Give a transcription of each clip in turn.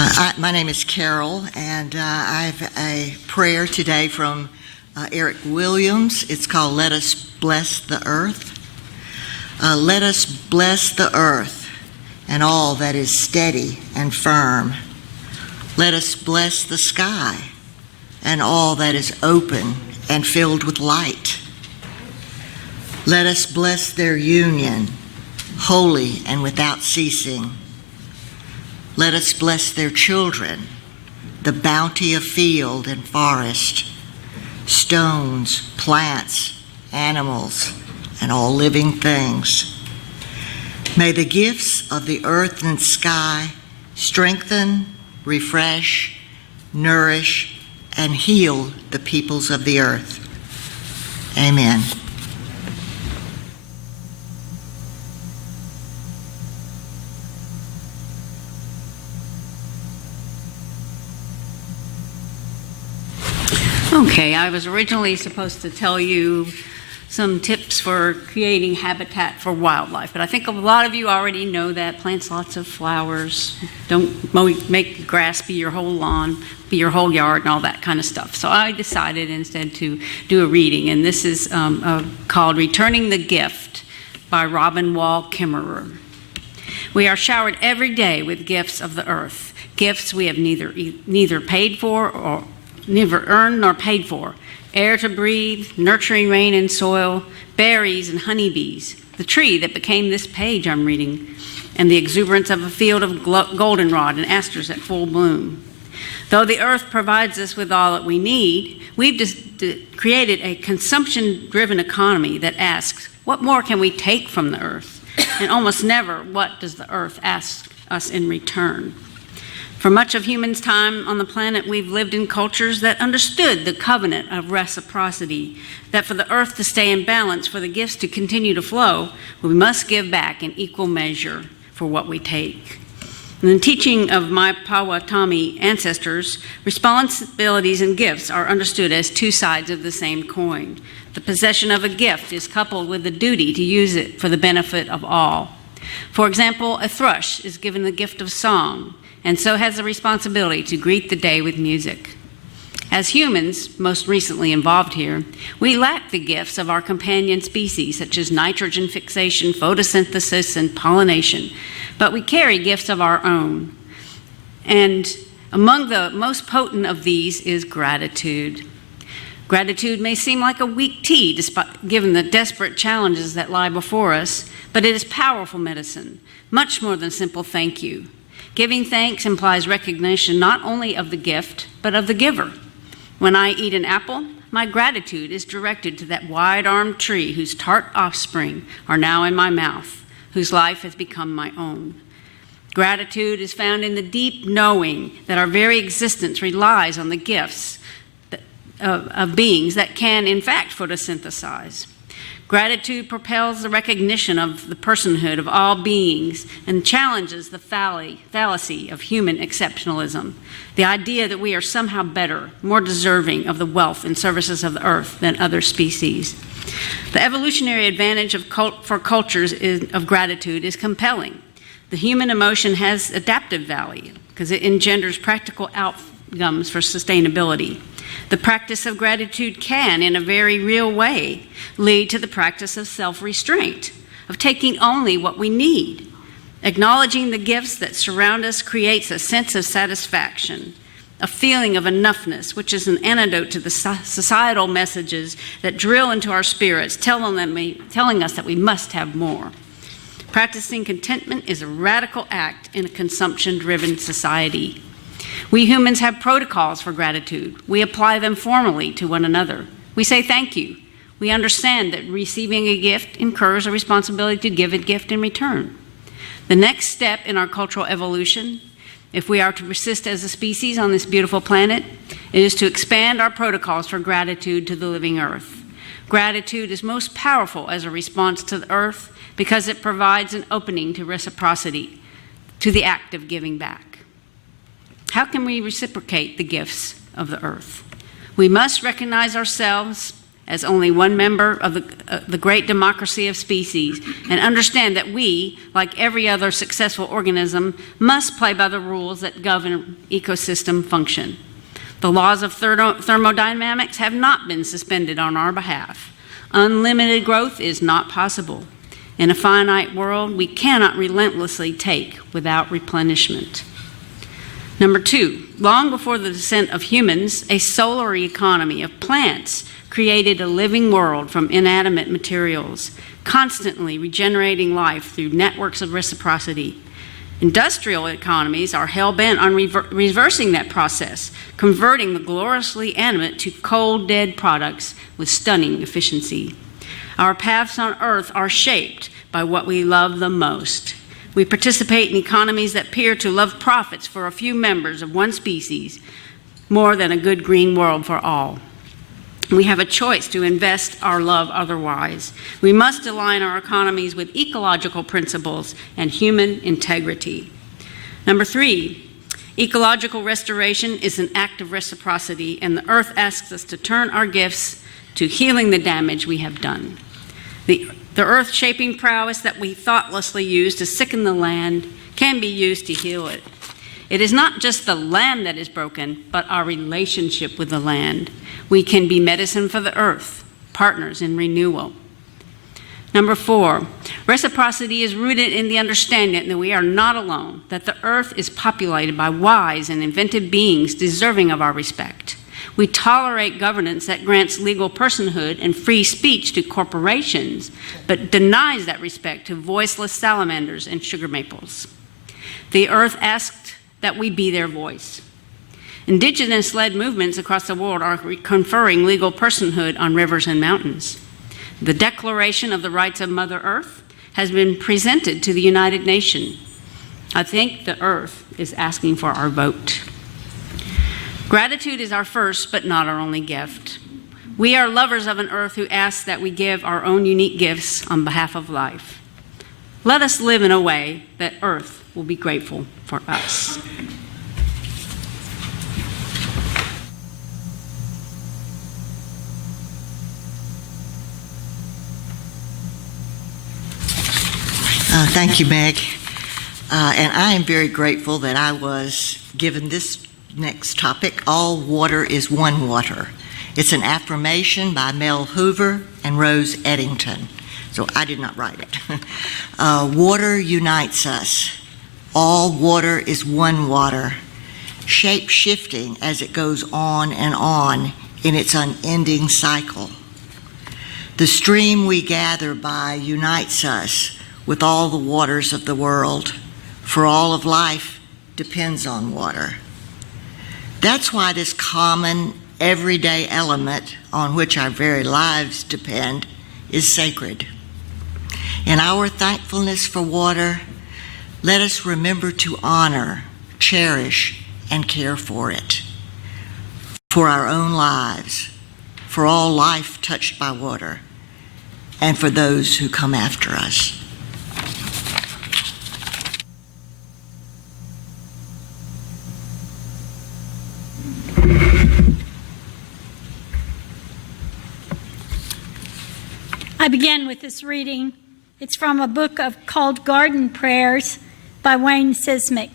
My name is Carol, and I have a prayer today from Eric Williams. It's called Let Us Bless the Earth. Let us bless the earth and all that is steady and firm. Let us bless the sky and all that is open and filled with light. Let us bless their union, holy and without ceasing. Let us bless their children, the bounty of field and forest, stones, plants, animals, and all living things. May the gifts of the earth and sky strengthen, refresh, nourish, and heal the peoples of the earth. Amen. Okay, I was originally supposed to tell you some tips for creating habitat for wildlife, but I think a lot of you already know that. Plants lots of flowers, don't make grass be your whole lawn, be your whole yard, and all that kind of stuff. So I decided instead to do a reading, and this is called Returning the Gift by Robin Wall Kimmerer. We are showered every day with gifts of the earth, gifts we have neither paid for or never earned nor paid for. Air to breathe, nurturing rain and soil, berries and honeybees, the tree that became this page I'm reading, and the exuberance of a field of goldenrod and asters at full bloom. Though the earth provides us with all that we need, we've created a consumption-driven economy that asks, what more can we take from the earth? And almost never, what does the earth ask us in return? For much of humans' time on the planet, we've lived in cultures that understood the covenant of reciprocity, that for the earth to stay in balance, for the gifts to continue to flow, we must give back in equal measure for what we take. In the teaching of my Powhatan ancestors, responsibilities and gifts are understood as two sides of the same coin. The possession of a gift is coupled with the duty to use it for the benefit of all. For example, a thrush is given the gift of song, and so has the responsibility to greet the day with music. As humans, most recently involved here, we lack the gifts of our companion species, such as nitrogen fixation, photosynthesis, and pollination, but we carry gifts of our own. And among the most potent of these is gratitude. Gratitude may seem like a weak tea, given the desperate challenges that lie before us, but it is powerful medicine, much more than simple thank you. Giving thanks implies recognition not only of the gift, but of the giver. When I eat an apple, my gratitude is directed to that wide-armed tree whose tart offspring are now in my mouth, whose life has become my own. Gratitude is found in the deep knowing that our very existence relies on the gifts of beings that can, in fact, photosynthesize. Gratitude propels the recognition of the personhood of all beings and challenges the fallacy of human exceptionalism, the idea that we are somehow better, more deserving of the wealth and services of the earth than other species. The evolutionary advantage for cultures of gratitude is compelling. The human emotion has adaptive value because it engenders practical outcomes for sustainability. The practice of gratitude can, in a very real way, lead to the practice of self-restraint, of taking only what we need. Acknowledging the gifts that surround us creates a sense of satisfaction, a feeling of enoughness, which is an antidote to the societal messages that drill into our spirits, telling us that we must have more. Practicing contentment is a radical act in a consumption-driven society. We humans have protocols for gratitude. We apply them formally to one another. We say thank you. We understand that receiving a gift incurs a responsibility to give a gift in return. The next step in our cultural evolution, if we are to persist as a species on this beautiful planet, is to expand our protocols for gratitude to the living earth. Gratitude is most powerful as a response to the earth because it provides an opening to reciprocity, to the act of giving back. How can we reciprocate the gifts of the earth? We must recognize ourselves as only one member of the great democracy of species, and understand that we, like every other successful organism, must play by the rules that govern ecosystem function. The laws of thermodynamics have not been suspended on our behalf. Unlimited growth is not possible. In a finite world, we cannot relentlessly take without replenishment. Number 2, long before the descent of humans, a solar economy of plants created a living world from inanimate materials, constantly regenerating life through networks of reciprocity. Industrial economies are hell-bent on reversing that process, converting the gloriously animate to cold, dead products with stunning efficiency. Our paths on Earth are shaped by what we love the most. We participate in economies that appear to love profits for a few members of one species more than a good green world for all. We have a choice to invest our love otherwise. We must align our economies with ecological principles and human integrity. Number 3, ecological restoration is an act of reciprocity, and the Earth asks us to turn our gifts to healing the damage we have done. The earth-shaping prowess that we thoughtlessly use to sicken the land can be used to heal it. It is not just the land that is broken, but our relationship with the land. We can be medicine for the earth, partners in renewal. Number 4, reciprocity is rooted in the understanding that we are not alone, that the earth is populated by wise and inventive beings deserving of our respect. We tolerate governance that grants legal personhood and free speech to corporations, but denies that respect to voiceless salamanders and sugar maples. The earth asked that we be their voice. Indigenous-led movements across the world are conferring legal personhood on rivers and mountains. The Declaration of the Rights of Mother Earth has been presented to the United Nations. I think the earth is asking for our vote. Gratitude is our first but not our only gift. We are lovers of an earth who asks that we give our own unique gifts on behalf of life. Let us live in a way that earth will be grateful for us. Thank you, Meg. And I am very grateful that I was given this next topic, All Water is One Water. It's an affirmation by Mel Hoover and Rose Eddington. So I did not write it. Water unites us. All water is one water, shape-shifting as it goes on and on in its unending cycle. The stream we gather by unites us with all the waters of the world, for all of life depends on water. That's why this common, everyday element on which our very lives depend is sacred. In our thankfulness for water, let us remember to honor, cherish, and care for it, for our own lives, for all life touched by water, and for those who come after us. I begin with this reading. It's from a book called Garden Prayers by Wayne Simsick.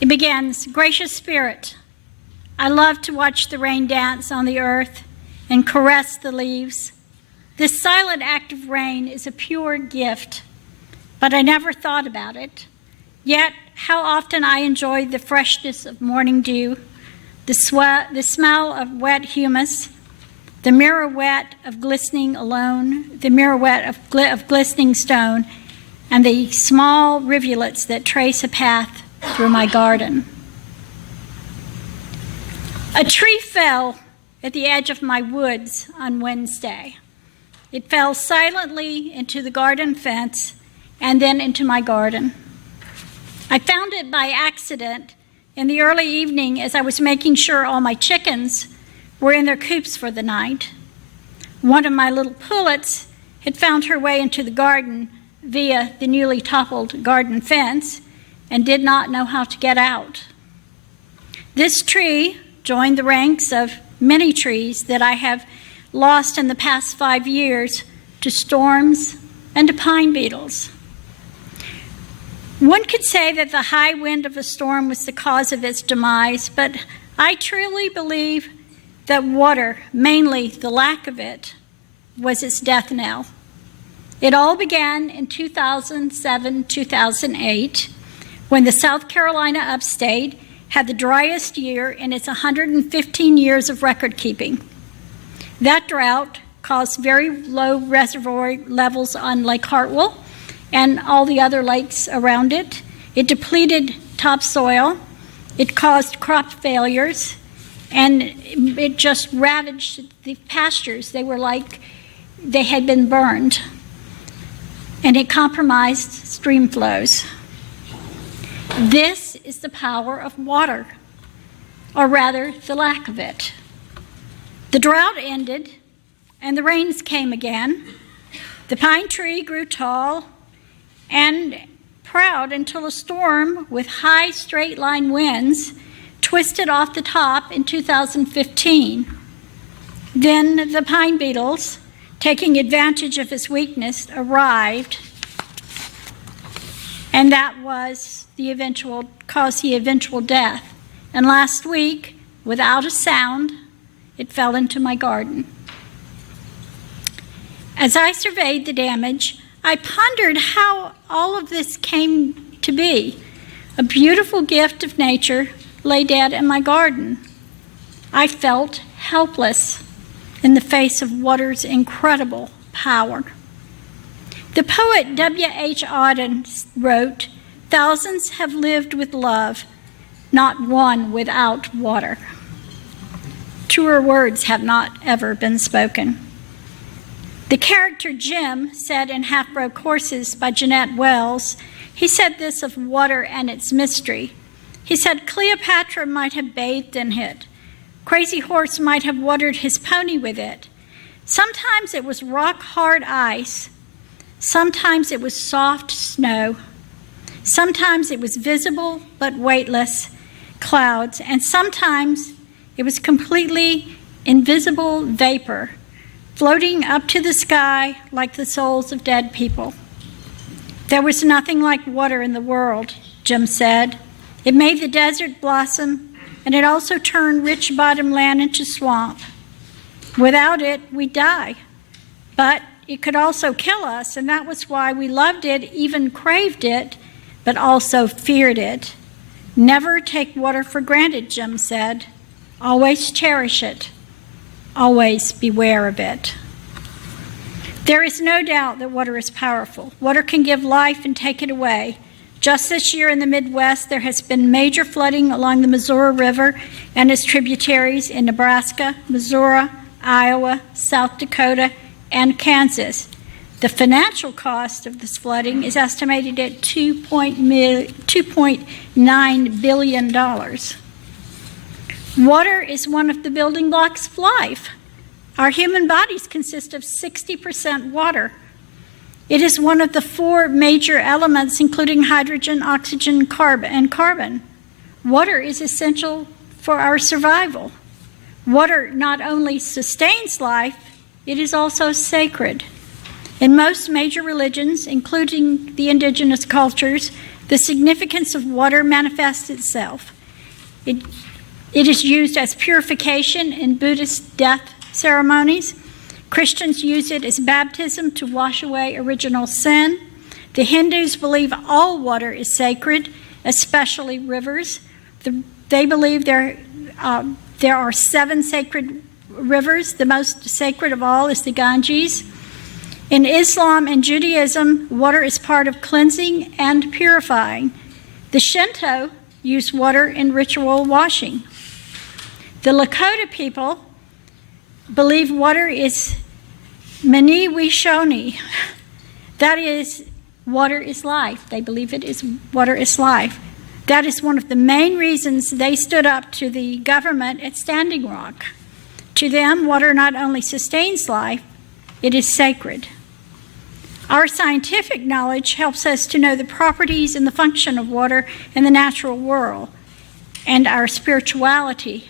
It begins, Gracious Spirit, I love to watch the rain dance on the earth and caress the leaves. This silent act of rain is a pure gift, but I never thought about it. Yet, how often I enjoy the freshness of morning dew, the smell of wet humus, the mirror-wet of glistening of glistening stone, and the small rivulets that trace a path through my garden. A tree fell at the edge of my woods on Wednesday. It fell silently into the garden fence and then into my garden. I found it by accident in the early evening as I was making sure all my chickens were in their coops for the night. One of my little pullets had found her way into the garden via the newly toppled garden fence and did not know how to get out. This tree joined the ranks of many trees that I have lost in the past 5 years to storms and to pine beetles. One could say that the high wind of a storm was the cause of its demise, but I truly believe that water, mainly the lack of it, was its death knell. It all began in 2007-2008, when the South Carolina upstate had the driest year in its 115 years of record keeping. That drought caused very low reservoir levels on Lake Hartwell and all the other lakes around it. It depleted topsoil, it caused crop failures, and it just ravaged the pastures. They were like they had been burned, and it compromised stream flows. This is the power of water, or rather, the lack of it. The drought ended, and the rains came again. The pine tree grew tall and proud until a storm with high straight-line winds twisted off the top in 2015. Then the pine beetles, taking advantage of his weakness, arrived, and that was caused the eventual death. And last week, without a sound, it fell into my garden. As I surveyed the damage, I pondered how all of this came to be. A beautiful gift of nature lay dead in my garden. I felt helpless in the face of water's incredible power. The poet W.H. Auden wrote, "Thousands have lived with love, not one without water." Truer words have not ever been spoken. The character Jim said in Half-Broke Horses by Jeanette Wells, he said this of water and its mystery. He said, Cleopatra might have bathed in it. Crazy Horse might have watered his pony with it. Sometimes it was rock-hard ice. Sometimes it was soft snow. Sometimes it was visible but weightless clouds. And sometimes it was completely invisible vapor, floating up to the sky like the souls of dead people. There was nothing like water in the world, Jim said. It made the desert blossom, and it also turned rich bottom land into swamp. Without it, we'd die. But it could also kill us, and that was why we loved it, even craved it, but also feared it. Never take water for granted, Jim said. Always cherish it. Always beware of it. There is no doubt that water is powerful. Water can give life and take it away. Just this year in the Midwest, there has been major flooding along the Missouri River and its tributaries in Nebraska, Missouri, Iowa, South Dakota, and Kansas. The financial cost of this flooding is estimated at $2.9 billion. Water is one of the building blocks of life. Our human bodies consist of 60% water. It is one of the 4 major elements, including hydrogen, oxygen, and carbon. Water is essential for our survival. Water not only sustains life, it is also sacred. In most major religions, including the indigenous cultures, the significance of water manifests itself. It is used as purification in Buddhist death ceremonies. Christians use it as baptism to wash away original sin. The Hindus believe all water is sacred, especially rivers. They believe there are 7 sacred rivers. The most sacred of all is the Ganges. In Islam and Judaism, water is part of cleansing and purifying. The Shinto use water in ritual washing. The Lakota people believe water is mani wishoni. That is, water is life. They believe water is life. That is one of the main reasons they stood up to the government at Standing Rock. To them, water not only sustains life, it is sacred. Our scientific knowledge helps us to know the properties and the function of water in the natural world, and our spirituality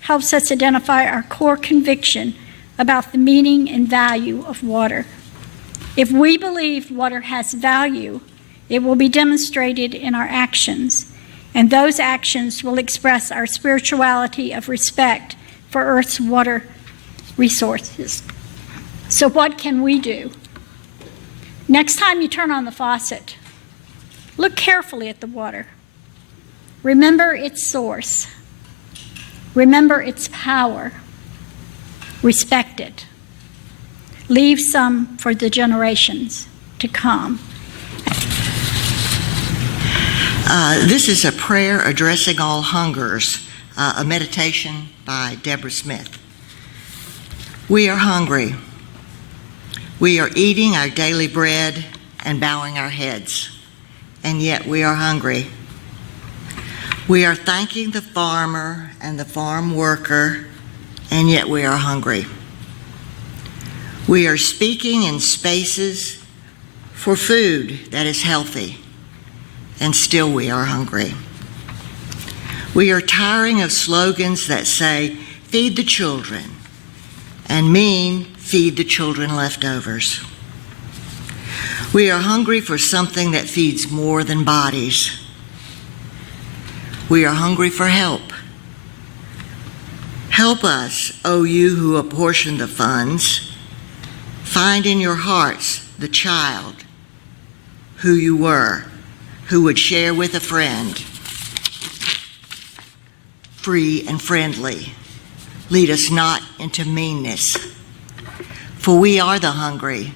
helps us identify our core conviction about the meaning and value of water. If we believe water has value, it will be demonstrated in our actions, and those actions will express our spirituality of respect for Earth's water resources. So what can we do? Next time you turn on the faucet, look carefully at the water. Remember its source. Remember its power. Respect it. Leave some for the generations to come. This is a prayer addressing all hungers, a meditation by Deborah Smith. We are hungry. We are eating our daily bread and bowing our heads, and yet we are hungry. We are thanking the farmer and the farm worker, and yet we are hungry. We are speaking in spaces for food that is healthy, and still we are hungry. We are tiring of slogans that say, feed the children, and mean feed the children leftovers. We are hungry for something that feeds more than bodies. We are hungry for help. Help us, O you who apportion the funds. Find in your hearts the child who you were, who would share with a friend, free and friendly. Lead us not into meanness, for we are the hungry.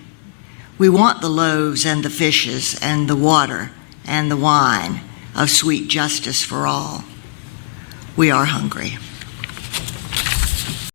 We want the loaves and the fishes and the water and the wine of sweet justice for all. We are hungry.